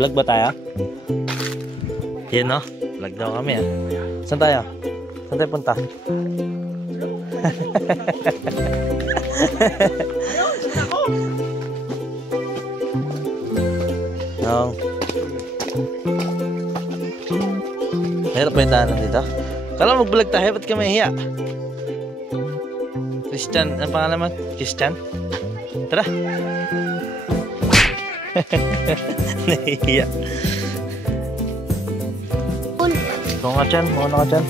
Vlog ba tayo? Yan no? Vlog daw kami ah. Saan tayo? Saan tayo punta? No. Mahirap ba yung tahanan dito? Kala mag-vlog tayo, ba't ka mahiya? Christian, ang pangalan mo? Christian? Tara! Nahihiya. Ikaw nga dyan, muna ka dyan.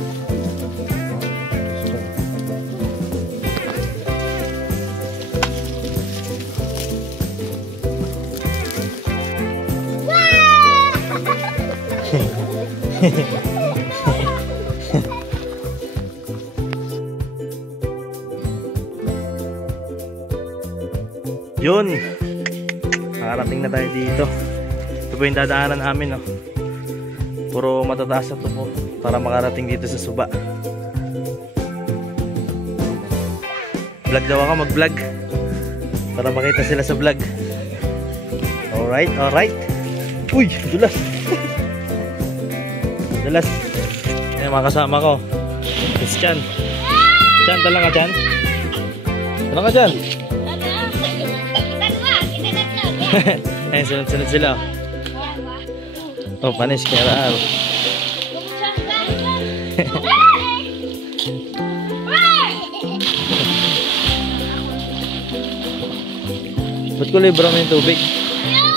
Yun, nakarating na tayo dito. Ito po yung dadaanan namin, no? Puro matataas na ito po para makarating dito sa Suba. Vlog daw ako, mag-vlog para makita sila sa vlog. Alright, alright. Uy, dulas. Dulas. Ayan mga kasama ko. Christian. Chan, tala ka dyan? Tala ka dyan? Eh, sunod-sunod sila. Oh, panis kaya raal. Ba't kulay brown yung tubig?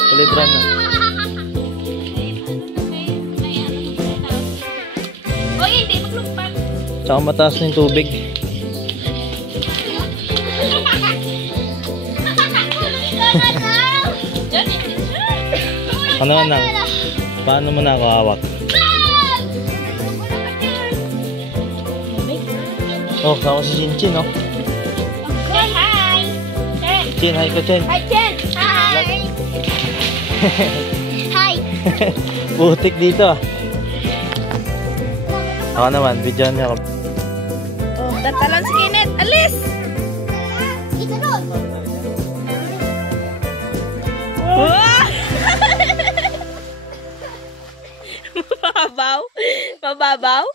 Kulay brown na. Oh, hindi. Maglumpan. Tsaka mataas na yung tubig. Ano na? Paano mo na ako hawak? Oh, ako si Chin-Chin, oh. Hi! Chin, hi ka, Chin. Hi, Chen! Hi! Hi! Putik dito, ah. Ako naman, video niya ako. Oh, tatalon si Kenneth. Alis! Ito doon! Oh! Mababaw? Mababaw?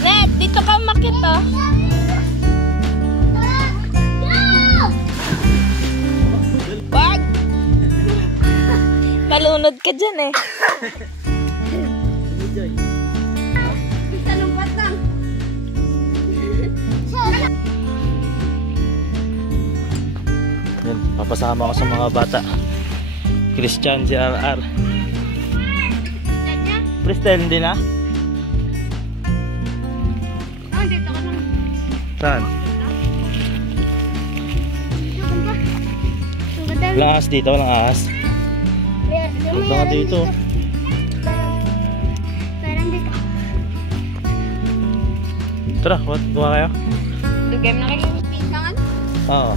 Net, dito ka umakit, oh. Wag! Malunod ka dyan, eh. Yan, papasama ko sa mga bata. Christian, si RR. Pristel, hindi na? Oh, dito ka lang. Saan? Walang ahas dito, walang ahas. Punta ka dito. Parang dito. Tara, gawa kayo? Dugay mo na kayo. Pintangan? Oo.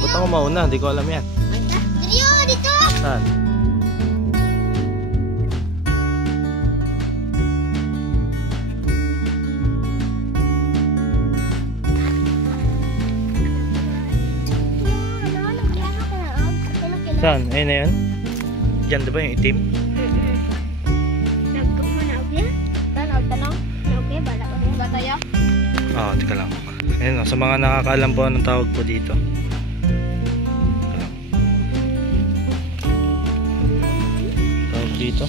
Ba't ako mauna? Hindi ko alam yan. Dito! Saan? Saan? Ayun na yan? Diyan diba yung itim? Nagkak mo na ako yan? Tanaw? Okay, bala ko ba tayo? Oo, tika lang. Ayun o, sa mga nakakaalam po anong tawag po dito. Tawag dito.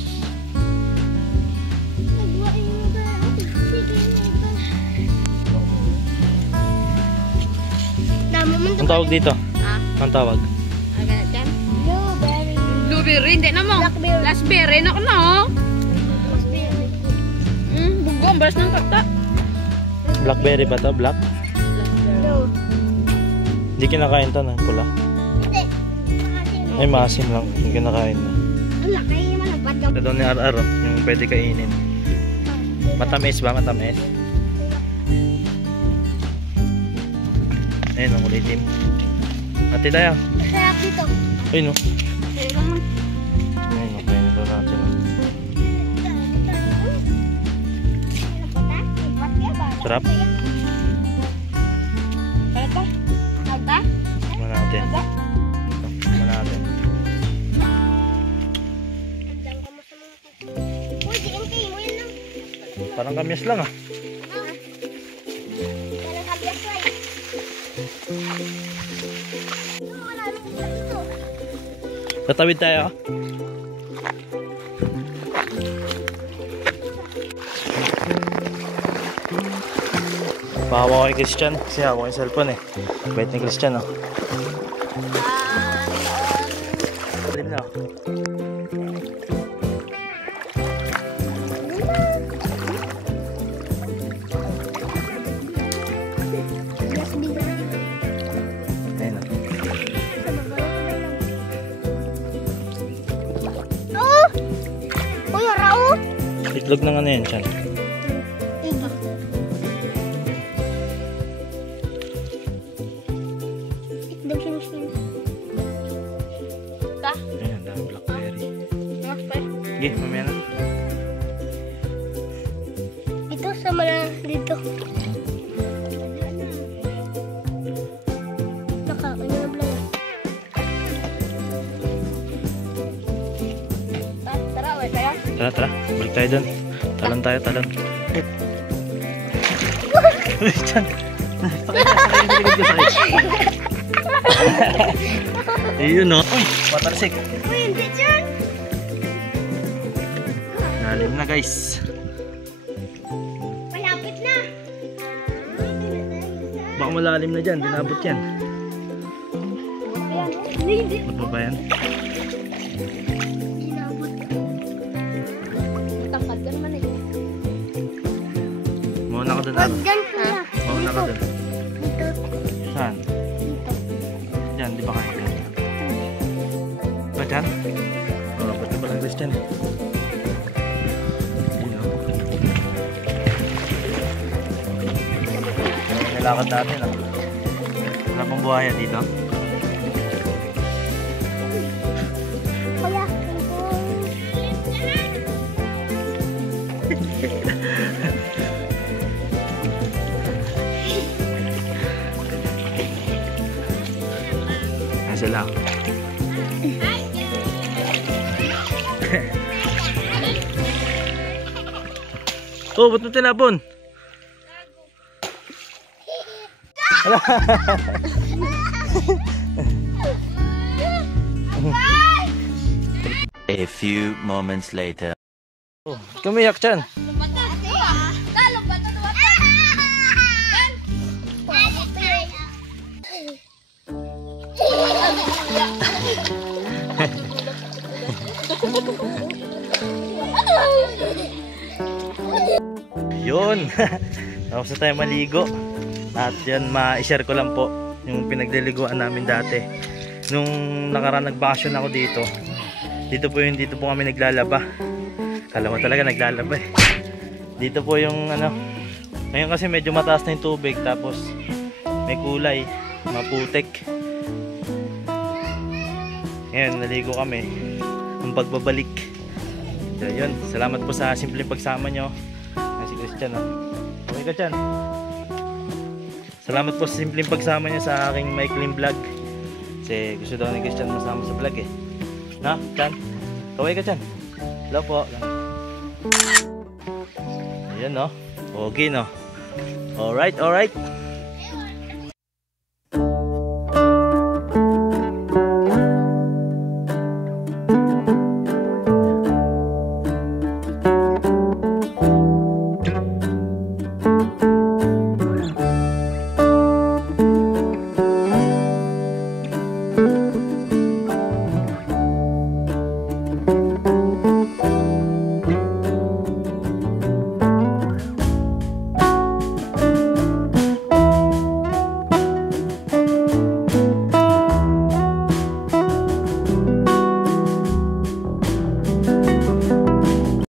Anong tawag dito? Anong tawag? Blueberry, hindi na mo. Raspberry, no? Bugong, balas ng kata. Blackberry ba to? Black? No. Hindi kinakain to na pula. Hindi. Ay, maasim lang. Hindi kinakain na. Ang laki naman ang bad. Ito daw ni RR, yung pwede kainin. Matamis ba? Matamis? Ayun, ang kulay itim. Ate tayo. Masarap dito. Ayun o. Ayun, okay na ito natin. Sarap. Tikman natin. Tikman natin. Parang kamyas lang ah. Tatawid tayo. Pahawa kay Christian kasi ako yung cellphone eh. Bait ni Christian oh. Alim na oh. Ayun oh. Itlog ng ano yan siya. Ayan, dami blackberry. Sige, mamaya na. Ito sama na dito. Nakakaano na lang. Tara, wait tayo. Tara, balik tayo dun. Talon tayo, talon. Uy, Chan. Sakay yung likod ko, sakay. Ayun o. Uy, watersik. Uy, hindi dyan. Lalim na guys. Malapit na. Baka malalim na dyan, dinabot yan. Hindi. Ba't ba yan? Inabot. Tangkad ka naman eh. Mauna ka dun, Wag Aro. dyan kuya. Mauna ka dun. Dito. Saan? Dito. Dyan, di ba kaya dyan? Ba dyan? Oo, ba't ka ba lang Christian? Yun o. Nilakad natin ah. Wala pang buhaya dito. Kuya. Sila. Oh, ba't mo tinapon? A few moments later. Oh, kumiyak dyan. Yun. Tapos na tayo maligo. At yan, ma-share ko lang po yung pinagliliguan namin dati. Nung nakaraan nagbakasyon ako dito. Dito po kami naglalaba. Kala mo talaga naglalaba eh. Dito po yung ano. Ngayon kasi medyo mataas na yung tubig. Tapos may kulay. Maputik. Ngayon, naligo kami. Ang pagbabalik. So, yun. Salamat po sa simpleng pagsama nyo. Si Christian oh. Okay ka dyan. Salamat po sa simpleng pagsama niya sa aking maikling vlog. Kasi gusto daw ni Christian masama sa vlog eh. Na, Chan? Kaway ka dyan. Hello po. Ayan no. Okay no. Alright.